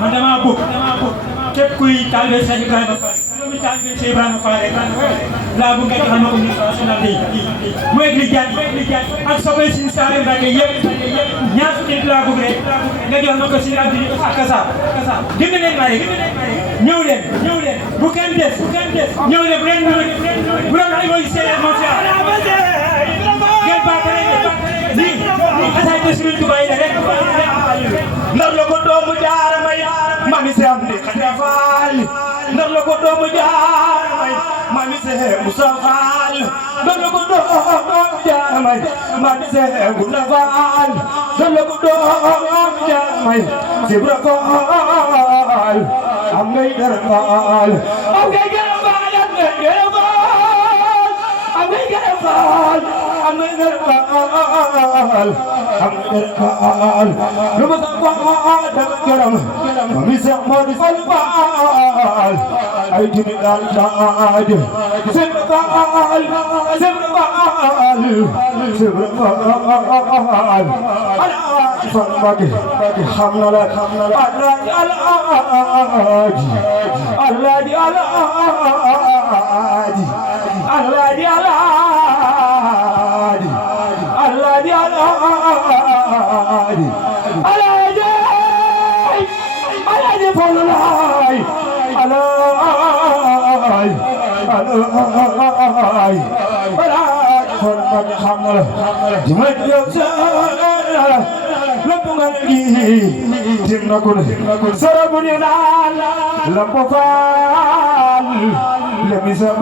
man damaa bëgg képp kuy taalibe Cheikh Ibrahima Fall doomi taalibe Cheikh Ibrahima Fall rek laa bëgg nga joxal ma ko ministre national mu egg li jaan ak sokoy Sëriñ Saliou Mbacké yëpp ñaar fukki nit laa bëgg rek nga jox ma ko Sëriñ Abdou ak Kassab dimbali leen ma rek ñëw leen bu kenn des ñëw leen bu leen bu leen ay mooy séeréer moo fi ngeen baax rek lii asaay ko Sëriñ Tuubaa yi la rek ndax la ko doomu jaara may mami se am di Xadi Faal ndax la ko doomu jaara may mami se Musa Faal ndax la ko doomu jaara may mami se Gunda Faal ndax la ko doomu jaara may Sibra Faal am ngay dara faal am ngay dara faal am ngay dara faal am ngay dara faal am ngay dara faal am ngay dara faal lu ma sax faal dama gërëm mami Seex Moodu Fall faal ay jini daal daaj Sibra Faal Sibra Faal Sibra Faal ala fan Mbacké xam na la alaaji alaaji alaaji alaaji alaaji alaaji Falulaay alaaji fan Mbacké xam na la jima yow lampu nga gi tim na ko sarabu ni naan lampu faal le mi sa